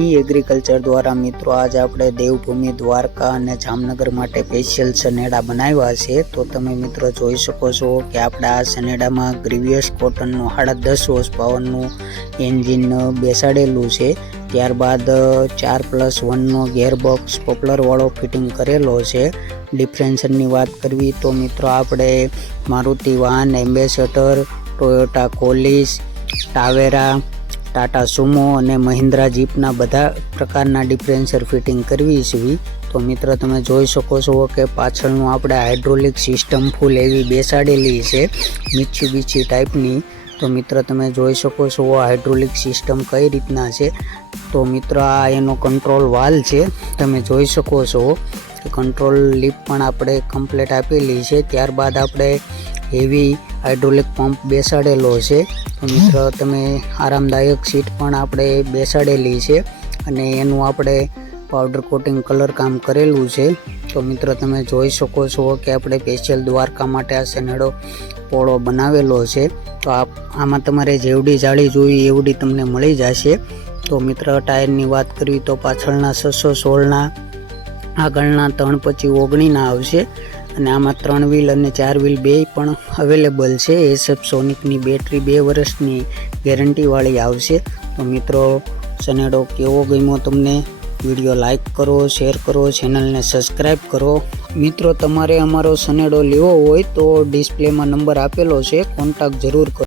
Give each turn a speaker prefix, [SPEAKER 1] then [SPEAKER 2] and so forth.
[SPEAKER 1] ઈ agriculture દ્વારા મિત્રો આજે આપણે દેવભૂમિ, દ્વારકા અને જામનગર માટે સ્પેશિયલ સનેડા બનાવ્યા છે. તો તમે મિત્રો જોઈ શકો છો કે આપણે આ સનેડામાં ગ્રીવિયસ કોટનનું સાડા દસ હોર્સ પાવરનું એન્જિન બેસાડેલું છે. ત્યારબાદ ચાર પ્લસ વનનો ગેરબોક્સ પોપ્લરવાળો ફિટિંગ કરેલો છે. ડિફરન્સરની વાત કરવી તો મિત્રો આપણે મારુતિ વાહન, Ambassador, Toyota Qualis, Tavera Tata Sumo અને મહિન્દ્રા જીપના બધા પ્રકારના ડિફરન્સર ફિટિંગ કરવી છે તો મિત્ર, તમે જોઈ શકો છો કે પાછળનું આપણે હાઇડ્રોલિક સિસ્ટમ ફૂલ એવી બેસાડેલી છે મીછી બીછી ટાઈપની. તો મિત્ર, તમે જોઈ શકો છો હાઇડ્રોલિક સિસ્ટમ કઈ રીતના છે. તો મિત્ર, આ એનો કંટ્રોલ વાલ છે. તમે જોઈ શકો છો કે કંટ્રોલ લીપ પણ આપણે કમ્પ્લીટ આપેલી છે. ત્યારબાદ આપણે હેવી હાઇડ્રોલિક પંપ બેસાડેલો છે. મિત્ર, તમે આરામદાયક સીટ પણ આપણે બેસાડેલી છે અને એનું આપણે પાવડર કોટિંગ કલર કામ કરેલું છે. તો મિત્ર, તમે જોઈ શકો છો કે આપણે સ્પેશિયલ દ્વારકા માટે આ સનેડો પોળો બનાવેલો છે. તો આપ, આમાં તમારે જેવડી જાળી જોઈએ એવડી તમને મળી જશે. તો મિત્ર, ટાયરની વાત કરવી તો પાછળના છસો સોળના, આગળના ત્રણ પછી ઓગણીના આવશે. અને આમાં ત્રણ વ્હીલ અને ચાર વ્હીલ બે પણ અવેલેબલ છે. એસએફ સોનિકની બેટરી બે વર્ષની ગેરંટીવાળી આવશે. તો મિત્રો સનેડો કેવો ગમ્યો તમને? વીડિયો લાઈક કરો શેર કરો ચેનલને સબસ્ક્રાઈબ કરો. મિત્રો, તમારે અમારો સનેડો લેવો હોય તો ડિસ્પ્લેમાં નંબર આપેલો છે. કોન્ટેક્ટ જરૂર કરો.